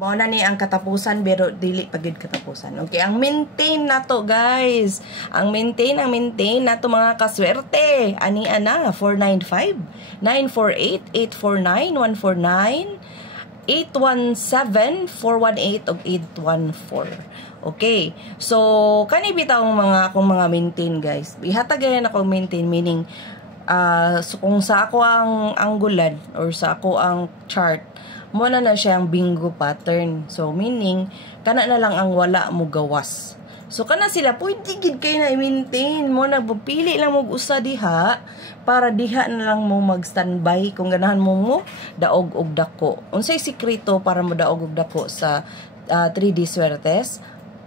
Mao na ni ang katapusan pero dili pagid katapusan. Okay, ang maintain nato guys. Ang maintain nato mga kaswerte. Ani ana 495 948 849 149 817 418 ug 814. Okay. So kani bitaw mga akong mga maintain guys. Ihatag yan ako maintain meaning so kung sa ako ang anggulan or sa ako ang chart muna na siyang bingo pattern. So, meaning, kana na lang ang wala mo gawas. So, kana sila, pwede gid kayo na i-maintain mo na pili lang mo usa diha para diha na lang mo mag-standby kung ganahan mo daog og dako. Unsay sikreto para mo daog og dako sa 3D Swertes?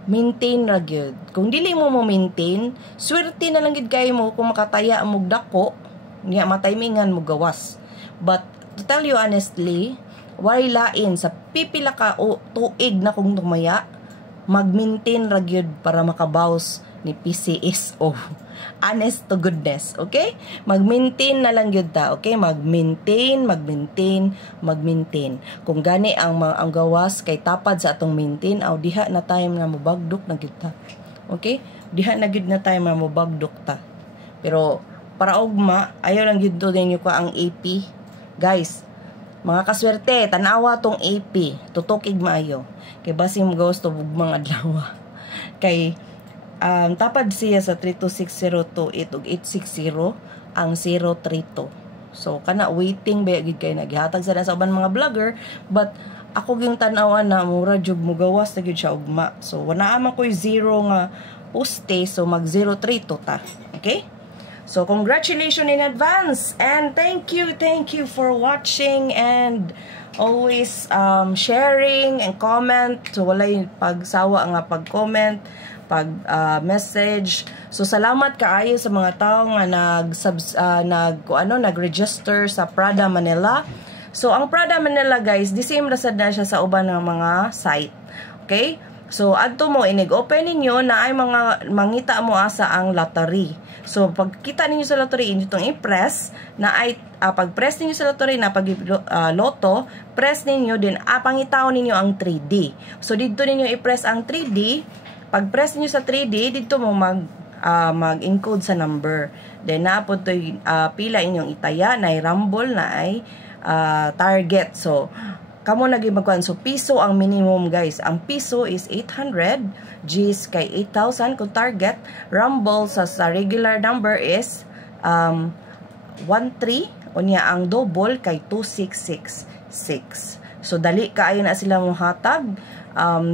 Maintain ra gyud. Kung dili mo maintain, swerte na lang gid kayo mo kung makataya mo dako, niya matimingan mo gawas. But, to tell you honestly, why lain sa pipila ka o tuig na kung tumaya mag-maintain ra gyud para makabaws ni PCSO. Honest to goodness, okay? Mag-maintain na lang gyud ta, okay? Mag-maintain. Kung gani ang gawas kay tapad sa atong maintain, aw diha na time na mobagdok na gyud ta. Okay? Diha na gyud na time na mobagdok ta. Pero para ugma, ayaw lang gyud ninyo ko ang AP. Guys, mga kaswerte, tanawa tong AP. Tutukig maayo. Kay basing mo gawas to bugmang adlaw. Kay tapad siya sa 32602 ug 860 ang 032. So kana waiting ba gid kay naghatag sa uban mga vlogger, but ako gyung tan-awa na mura jud mo gawas na gyud siya ugma. So wala man koy zero nga poste, so mag 032 ta. Okay? So, congratulations in advance and thank you for watching and always sharing and comment. So, walay pagsawa nga pag-comment, pag-message. So, salamat kaayo sa mga tao nga nag-register sa Prada Manila. So, ang Prada Manila guys, the same rasad na siya sa uban ng mga site. Okay? So, adto mo, inig-open ninyo na ay mga mangita mo asa ang lottery. So, pagkita ninyo sa lottery, inyo itong i-press, na ay, pag-press ninyo sa lottery na pag-loto, press ninyo din, pangitaw ninyo ang 3D. So, dito ninyo i-press ang 3D, pag-press ninyo sa 3D, dito mo mag-encode sa number. Then, naapod to pila inyong itaya, na ay rumble, na ay target. So, kamo naging magkuhan. So, piso ang minimum, guys. Ang piso is 800. G's kay 8,000. Kung target, rumble sa regular number is 13. Unya, ang double kay 2666. So, dali kaayo na sila mong hatag.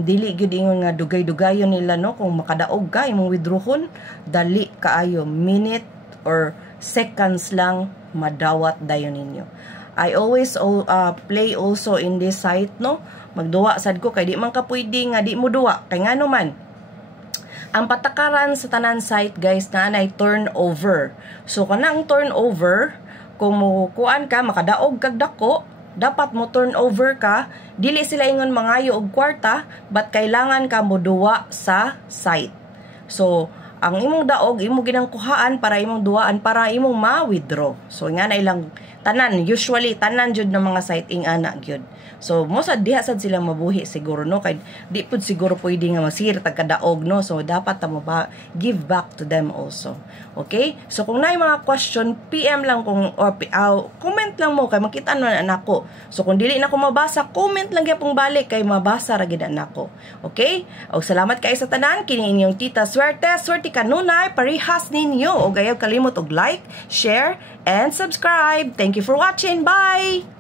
Dili gyud ingon nga dugay-dugayon nila, no? Kung makadaog ka, imong withdrawon, dali kaayo. Minute or seconds lang madawat dayon ninyo. I always play also in this site, no? Magduwa sad ko kay di man ka pwede nga di mo duwa kay ngano man. Ang patakaran sa tanan site guys na anay turnover. So kanang turnover, kung mo kuan ka makadaog kag dako, dapat mo turnover ka, dili sila ingon mangayo og kwarta, but kailangan ka mo duwa sa site. So ang imong daog, imong ginangkuhaan para imong duwaan, para imong ma-withdraw. So, nga na ilang tanan, usually, tanan jud ng mga site ing ana gyud. So, mo sad diha sad silang mabuhi siguro, no? Kay di pud siguro pwede nga masir tag kadaog, no? So, dapat ta mo ba give back to them also. Okay? So, kung naay mga question, PM lang kung, or comment lang mo, kay makita naman anako. So, kung dili na ko mabasa, comment lang gyapong balik, kay mabasa ra gid anako. Okay? Og salamat kay sa tanan, kini inyong Tita Swerte, swerte kanunay, parihas ninyo. O gayaw kalimot og like, share, and subscribe. Thank you for watching. Bye!